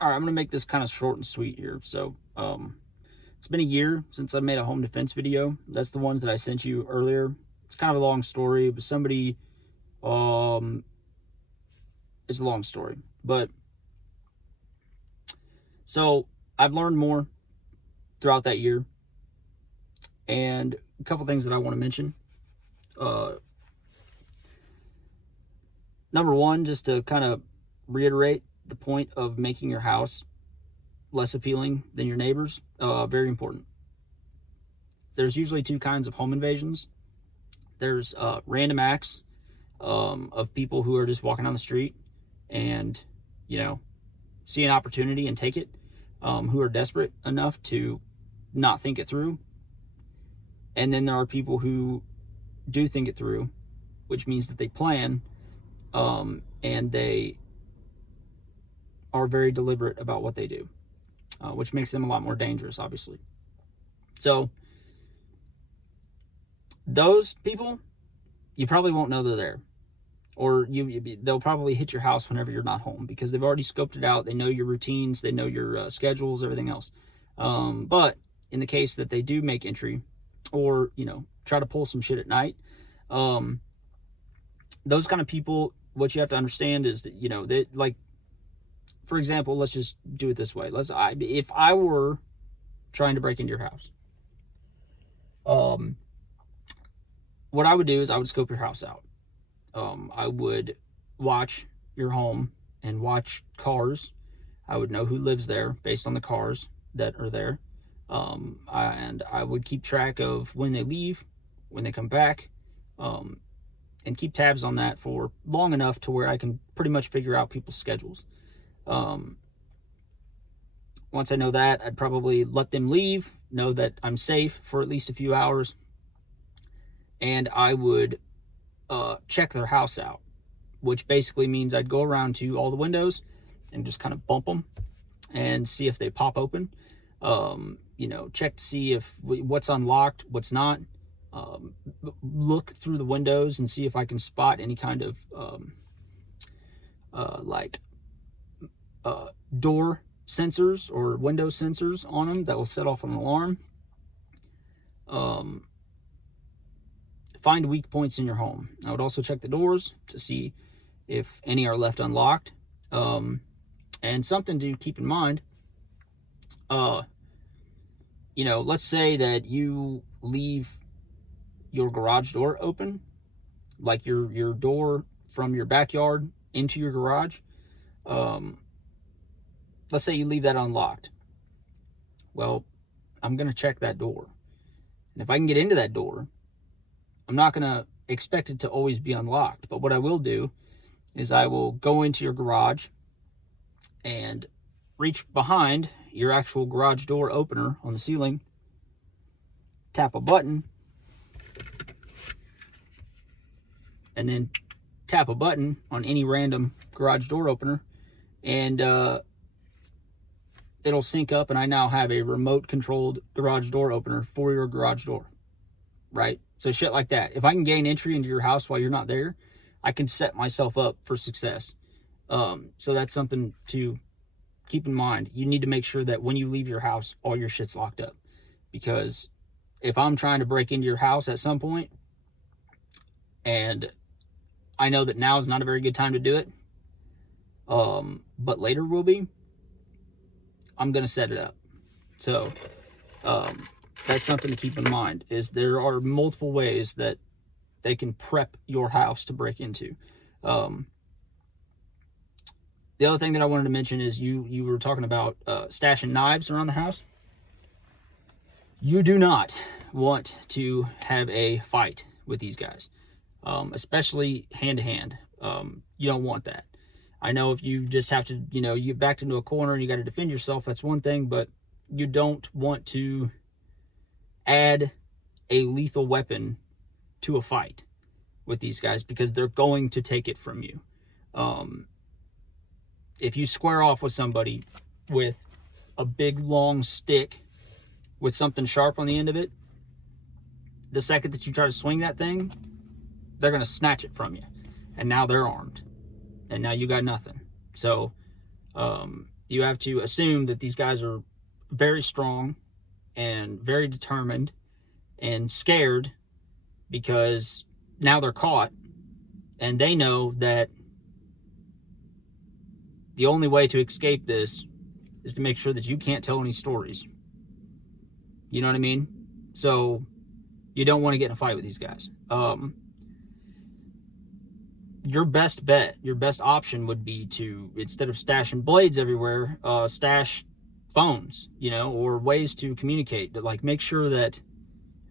All right, I'm gonna make this kind of short and sweet here. So, it's been a year since I made a home defense video. That's the ones that I sent you earlier. It's kind of a long story, but um, it's a long story. But so I've learned more throughout that year, and a couple things that I want to mention. Uh, Number one, just to kind of reiterate the point of making your house less appealing than your neighbors. Very important. There's usually two kinds of home invasions. There's random acts of people who are just walking down the street and, you know, see an opportunity and take it, who are desperate enough to not think it through. And then there are people who do think it through, which means that they plan, and they are very deliberate about what they do, which makes them a lot more dangerous, obviously. So those people, you probably won't know they're there, or they'll probably hit your house whenever you're not home because they've already scoped it out. They know your routines, they know your schedules, everything else. But in the case that they do make entry, or try to pull some shit at night, those kind of people, what you have to understand is that they, like, for example, let's just do it this way. If I were trying to break into your house, what I would do is I would scope your house out. I would watch your home and watch cars. I would know who lives there based on the cars that are there. And I would keep track of when they leave, when they come back, and keep tabs on that for long enough to where I can pretty much figure out people's schedules. Once I know that, I'd probably let them leave, know that I'm safe for at least a few hours, and I would check their house out, which basically means I'd go around to all the windows and just kind of bump them and see if they pop open. Check to see if what's unlocked, what's not. Look through the windows and see if I can spot any kind of door sensors or window sensors on them that will set off an alarm. Find weak points in your home. I would also check the doors to see if any are left unlocked. And something to keep in mind, let's say that you leave your garage door open, like your door from your backyard into your garage. Let's say you leave that unlocked. Well, I'm going to check that door. And if I can get into that door, I'm not going to expect it to always be unlocked. But what I will do is I will go into your garage and reach behind your actual garage door opener on the ceiling, tap a button, and then tap a button on any random garage door opener, and it'll sync up, and I now have a remote controlled garage door opener for your garage door, right? So shit like that. If I can gain entry into your house while you're not there, I can set myself up for success. So that's something to keep in mind. You need to make sure that when you leave your house, all your shit's locked up, because if I'm trying to break into your house at some point, and I know that now is not a very good time to do it, but later will be, I'm going to set it up. So that's something to keep in mind, is there are multiple ways that they can prep your house to break into. The other thing that I wanted to mention is you were talking about stashing knives around the house. You do not want to have a fight with these guys, especially hand-to-hand. You don't want that. I know if you just have to, you get backed into a corner and you got to defend yourself, that's one thing, but you don't want to add a lethal weapon to a fight with these guys, because they're going to take it from you. If you square off with somebody with a big long stick with something sharp on the end of it, the second that you try to swing that thing, they're going to snatch it from you, and now they're armed, and now you got nothing. So You have to assume that these guys are very strong and very determined and scared, because now they're caught and they know that the only way to escape this is to make sure that you can't tell any stories. You know what I mean? So you don't want to get in a fight with these guys. Your best bet, your best option would be to, instead of stashing blades everywhere, stash phones, you know, or ways to communicate. Like, make sure that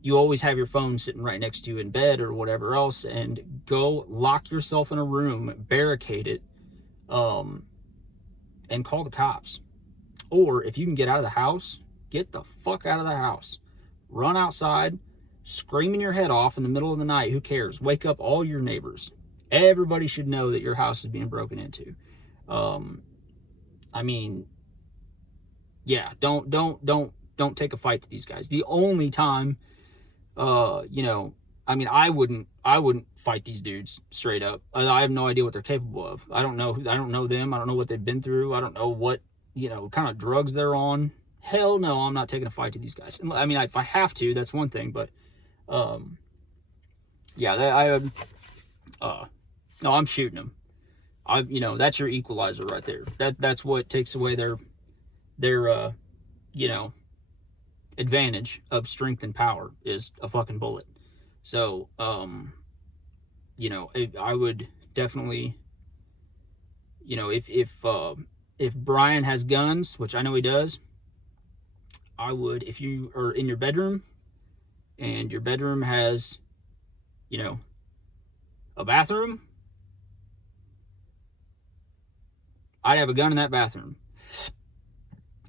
you always have your phone sitting right next to you in bed or whatever else, and go lock yourself in a room, barricade it, and call the cops. Or if you can get out of the house, get the fuck out of the house. Run outside, screaming your head off in the middle of the night. Who cares? Wake up all your neighbors. Everybody should know that your house is being broken into. I mean, yeah, don't take a fight to these guys. The only time, you know, I mean, I wouldn't fight these dudes straight up. I have no idea what they're capable of. I don't know them. I don't know what they've been through. I don't know what, you know, kind of drugs they're on. Hell no, I'm not taking a fight to these guys. I mean, if I have to, that's one thing, but, yeah, no, I'm shooting them. You know, that's your equalizer right there. That's what takes away their, you know, advantage of strength and power, is a fucking bullet. So, you know, I would definitely, you know, if Brian has guns, which I know he does, I would, if you are in your bedroom and your bedroom has, you know, a bathroom, I'd have a gun in that bathroom,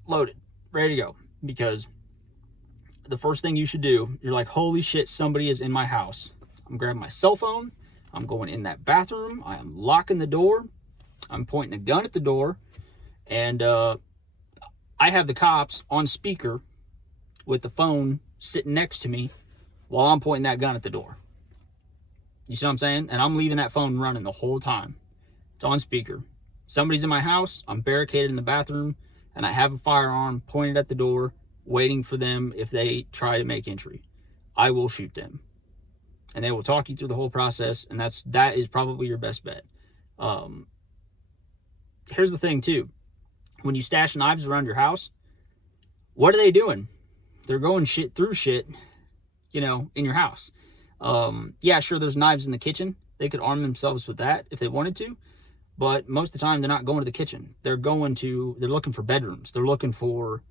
loaded, ready to go. Because the first thing you should do, you're like, holy shit, somebody is in my house. I'm grabbing my cell phone. I'm going in that bathroom. I am locking the door. I'm pointing a gun at the door. And I have the cops on speaker with the phone sitting next to me while I'm pointing that gun at the door. You see what I'm saying? And I'm leaving that phone running the whole time. It's on speaker. Somebody's in my house. I'm barricaded in the bathroom. And I have a firearm pointed at the door, waiting for them. If they try to make entry, I will shoot them. And they will talk you through the whole process. And that is probably your best bet. Here's the thing too. When you stash knives around your house, what are they doing? They're going through shit, you know, in your house. Yeah, sure, there's knives in the kitchen. They could arm themselves with that if they wanted to. But most of the time, they're not going to the kitchen. They're looking for bedrooms. They're looking for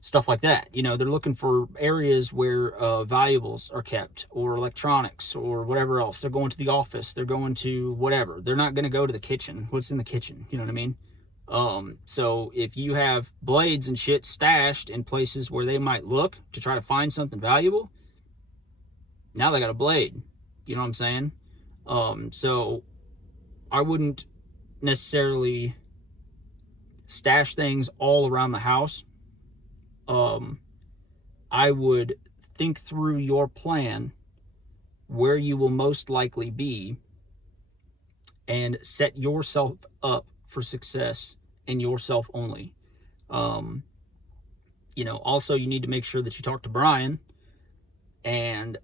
stuff like that. You know, they're looking for areas where valuables are kept, or electronics, or whatever else. They're going to the office. They're going to whatever. They're not going to go to the kitchen. What's in the kitchen? You know what I mean? So if you have blades and shit stashed in places where they might look to try to find something valuable, now they got a blade. You know what I'm saying? So I wouldn't necessarily stash things all around the house. I would think through your plan, where you will most likely be, and set yourself up for success, and yourself only. You know, also you need to make sure that you talk to Brian and,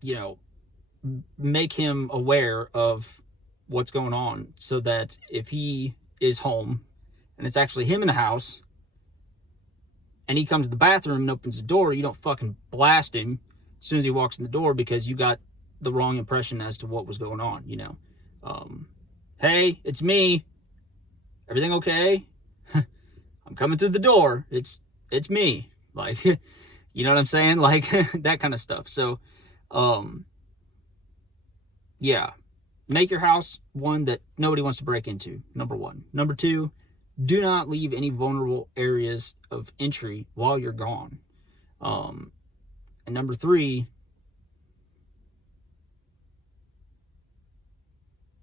you know, make him aware of what's going on, so that if he is home and it's actually him in the house and he comes to the bathroom and opens the door, you don't fucking blast him as soon as he walks in the door, because you got the wrong impression as to what was going on, you know. Hey, it's me. Everything okay? I'm coming through the door. It's me. Like, you know what I'm saying? Like, that kind of stuff. So, yeah. Make your house one that nobody wants to break into, number one. Number two, do not leave any vulnerable areas of entry while you're gone. And number three,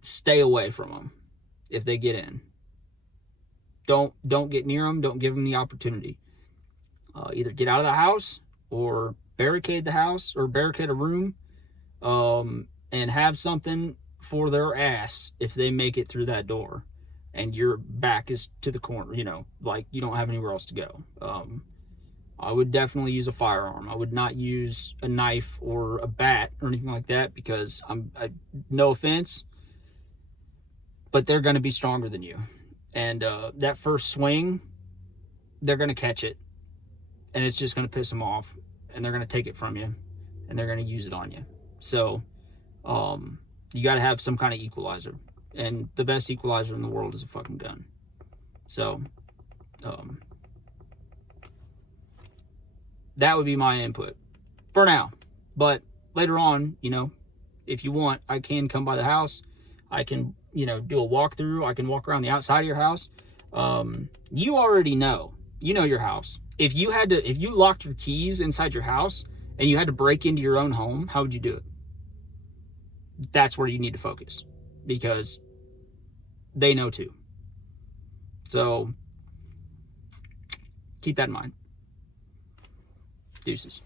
stay away from them if they get in. Don't get near them. Don't give them the opportunity. Either get out of the house, or barricade the house, or barricade a room, and have something for their ass if they make it through that door and your back is to the corner, you know, like you don't have anywhere else to go. I would definitely use a firearm. I would not use a knife or a bat or anything like that, because no offense, but they're going to be stronger than you. And that first swing, they're going to catch it, and it's just going to piss them off, and they're going to take it from you, and they're going to use it on you. So you got to have some kind of equalizer, and the best equalizer in the world is a fucking gun. So that would be my input for now. But later on, you know, if you want, I can come by the house. I can, you know, do a walkthrough. I can walk around the outside of your house. You already know. You know your house. If you locked your keys inside your house and you had to break into your own home, how would you do it? That's where you need to focus, because they know too. So keep that in mind. Deuces.